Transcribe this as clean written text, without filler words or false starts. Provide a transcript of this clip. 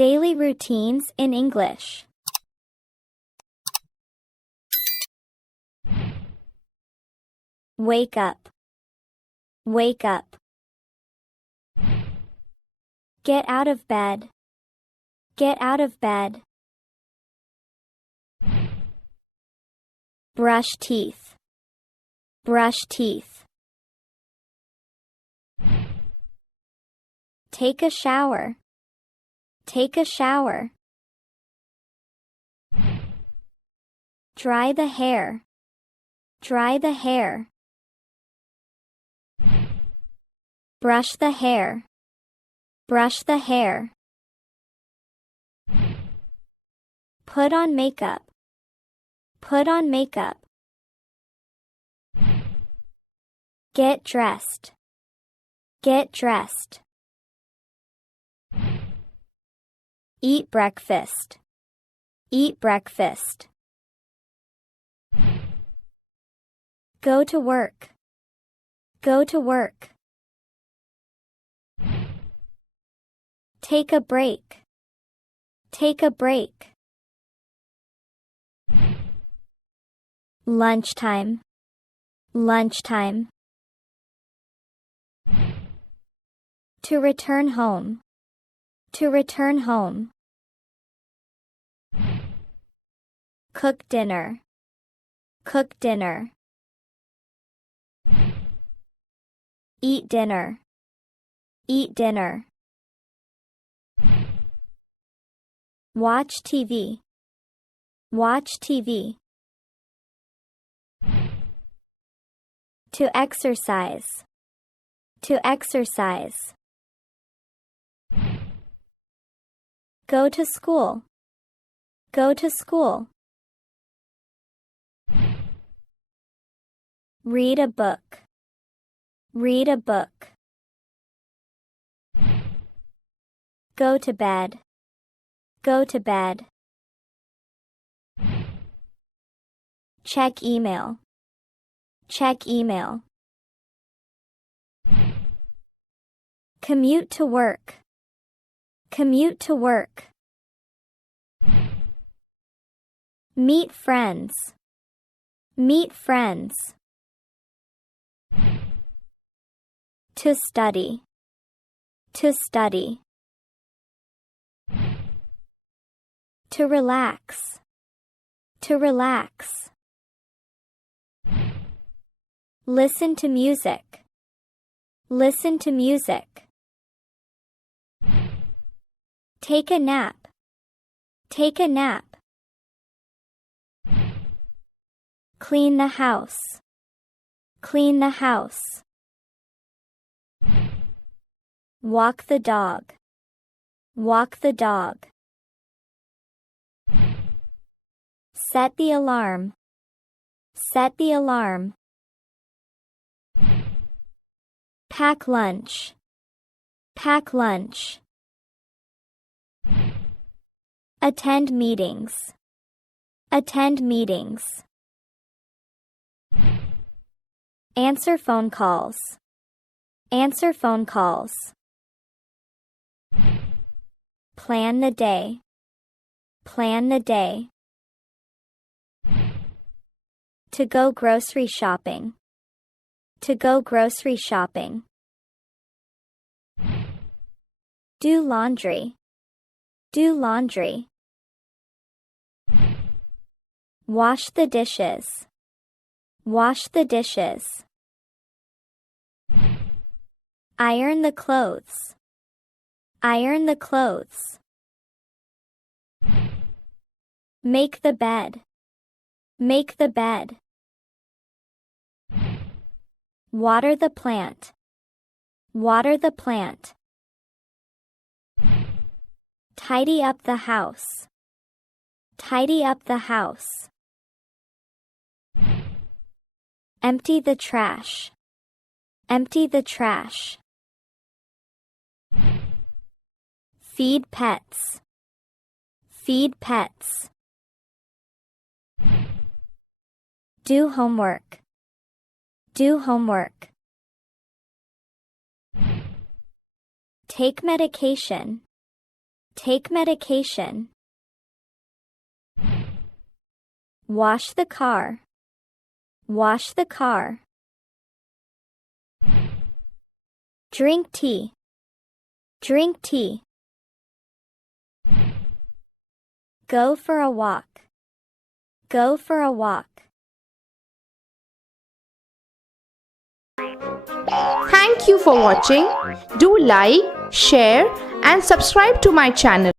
Daily routines in English. Wake up. Wake up. Get out of bed. Get out of bed. Brush teeth. Brush teeth. Take a shower. Take a shower. Dry the hair. Dry the hair. Brush the hair. Brush the hair. Put on makeup. Put on makeup. Get dressed. Get dressed. Eat breakfast. Eat breakfast. Go to work. Go to work. Take a break. Take a break. Lunchtime. Lunchtime. To return home. To return home. Cook dinner. Cook dinner. Eat dinner. Eat dinner. Watch TV. Watch TV. To exercise. To exercise. Go to school. Go to school. Read a book. Read a book. Go to bed. Go to bed. Check email. Check email. Commute to work. Commute to work. Meet friends. Meet friends. To study. To study. To relax. To relax. Listen to music. Listen to music. Take a nap. Take a nap. Clean the house. Clean the house. Walk the dog. Walk the dog. Set the alarm. Set the alarm. Pack lunch. Pack lunch. Attend meetings. Attend meetings. Answer phone calls. Answer phone calls. Plan the day. Plan the day. To go grocery shopping. To go grocery shopping. Do laundry. Do laundry. Wash the dishes. Wash the dishes. Iron the clothes. Iron the clothes. Make the bed. Make the bed. Water the plant. Water the plant. Tidy up the house. Tidy up the house. Empty the trash. Empty the trash. Feed pets. Feed pets. Do homework. Do homework. Take medication. Take medication. Wash the car. Wash the car. Drink tea. Drink tea. Go for a walk. Go for a walk. Thank you for watching. Do like, share and subscribe to my channel.